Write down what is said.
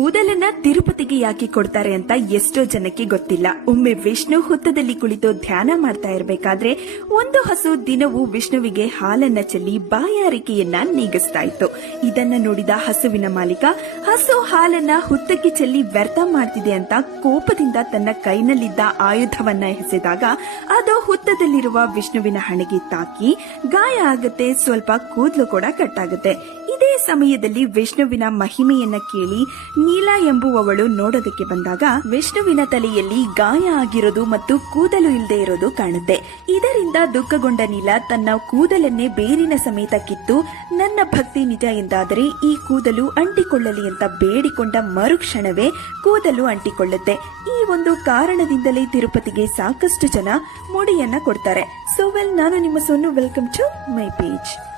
ಕೂದಲನ್ನ ತಿರುಪತಿಗೆ ಯಾಕೆ ಕೊಡ್ತಾರೆ ಅಂತ ಎಷ್ಟೋ ಜನಕ್ಕೆ ಗೊತ್ತಿಲ್ಲ. ಒಮ್ಮೆ ವಿಷ್ಣು ಹುತ್ತದಲ್ಲಿ ಕುಳಿತು ಧ್ಯಾನ ಮಾಡ್ತಾ ಇರಬೇಕಾದ್ರೆ ಒಂದು ಹಸು ದಿನವೂ ವಿಷ್ಣುವಿಗೆ ಹಾಲನ್ನ ಚೆಲ್ಲಿ ಬಾಯಾರಿಕೆಯನ್ನ ನೀಗಿಸ್ತಾ ಇತ್ತು. ಇದನ್ನ ನೋಡಿದ ಹಸುವಿನ ಮಾಲೀಕ ಹಸು ಹಾಲನ್ನ ಹುತ್ತಕ್ಕೆ ಚೆಲ್ಲಿ ವ್ಯರ್ಥ ಮಾಡ್ತಿದೆ ಅಂತ ಕೋಪದಿಂದ ತನ್ನ ಕೈನಲ್ಲಿದ್ದ ಆಯುಧವನ್ನ ಎಸೆದಾಗ ಅದು ಹುತ್ತದಲ್ಲಿರುವ ವಿಷ್ಣುವಿನ ಹಣೆಗೆ ತಾಕಿ ಗಾಯ ಆಗುತ್ತೆ. ಸ್ವಲ್ಪ ಕೂದಲು ಕೂಡ ಕಟ್ಟಾಗುತ್ತೆ. ಇದೇ ಸಮಯದಲ್ಲಿ ವಿಷ್ಣುವಿನ ಮಹಿಮೆಯನ್ನ ಕೇಳಿ ನೀಲಾ ಎಂಬುವವಳು ನೋಡೋದಕ್ಕೆ ಬಂದಾಗ ವಿಷ್ಣುವಿನ ತಲೆಯಲ್ಲಿ ಗಾಯ ಆಗಿರೋದು ಮತ್ತು ಕೂದಲು ಇಲ್ಲದೆ ಇರೋದು ಕಾಣುತ್ತೆ. ಇದರಿಂದ ದುಃಖಗೊಂಡ ನೀಲಾ ತನ್ನ ಕೂದಲನ್ನೇ ಬೇರಿನ ಸಮೇತ ಕಿತ್ತು ನನ್ನ ಭಕ್ತಿ ನಿಜ ಎಂದಾದರೆ ಈ ಕೂದಲು ಅಂಟಿಕೊಳ್ಳಲಿ ಅಂತ ಬೇಡಿಕೊಂಡ ಮರುಕ್ಷಣವೇ ಕೂದಲು ಅಂಟಿಕೊಳ್ಳುತ್ತೆ. ಈ ಒಂದು ಕಾರಣದಿಂದಲೇ ತಿರುಪತಿಗೆ ಸಾಕಷ್ಟು ಜನ ಮುಡಿಯನ್ನ ಕೊಡ್ತಾರೆ. ಸೊ ನಾನು ನಿಮ್ಮ Sonu, welcome to my page.